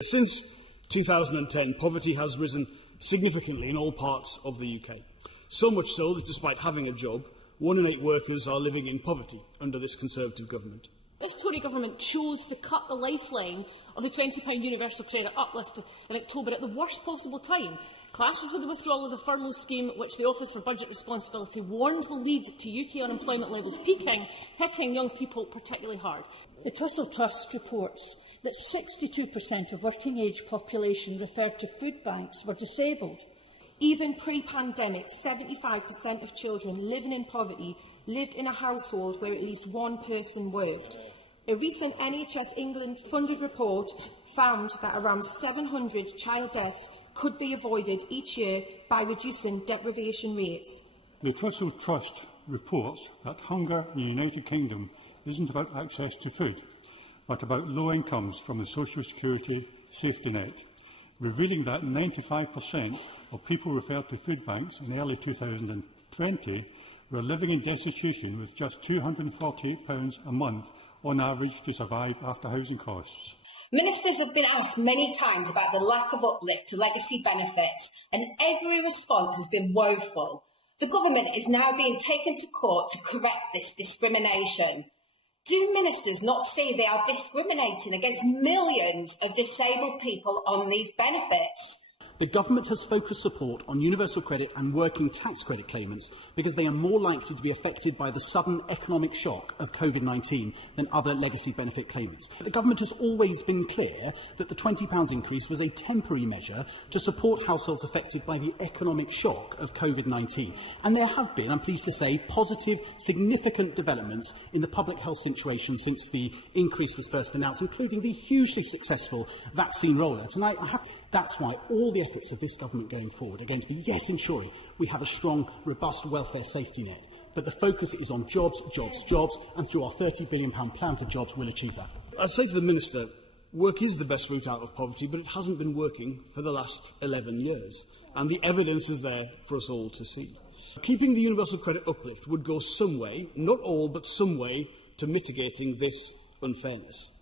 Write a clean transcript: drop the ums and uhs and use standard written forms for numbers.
Since 2010, poverty has risen significantly in all parts of the UK. So much so that despite having a job, 1 in 8 workers are living in poverty under this Conservative government. This Tory government chose to cut the lifeline of the £20 universal credit uplift in October at the worst possible time. Clashes with the withdrawal of the furlough scheme, which the Office for Budget Responsibility warned will lead to UK unemployment levels peaking, hitting young people particularly hard. The Trussell Trust reports that 62% of working-age population referred to food banks were disabled. Even pre-pandemic, 75% of children living in poverty lived in a household where at least one person worked. A recent NHS England funded report found that around 700 child deaths could be avoided each year by reducing deprivation rates. The Trussell Trust reports that hunger in the United Kingdom isn't about access to food, but about low incomes from the Social Security safety net, revealing that 95% of people referred to food banks in early 2020 were living in destitution with just £248 a month on average to survive after housing costs. Ministers have been asked many times about the lack of uplift to legacy benefits, and every response has been woeful. The government is now being taken to court to correct this discrimination. Do ministers not see they are discriminating against millions of disabled people on these benefits? The government has focused support on universal credit and working tax credit claimants because they are more likely to be affected by the sudden economic shock of COVID-19 than other legacy benefit claimants. The government has always been clear that the £20 increase was a temporary measure to support households affected by the economic shock of COVID-19. And there have been, I'm pleased to say, positive, significant developments in the public health situation since the increase was first announced, including the hugely successful vaccine rollout. And that's why all the efforts of this government going forward are going to be, yes, ensuring we have a strong, robust welfare safety net, but the focus is on jobs, jobs, jobs, and through our £30 billion plan for jobs, we'll achieve that. I'd say to the Minister, work is the best route out of poverty, but it hasn't been working for the last 11 years, and the evidence is there for us all to see. Keeping the universal credit uplift would go some way, not all, but some way, to mitigating this unfairness.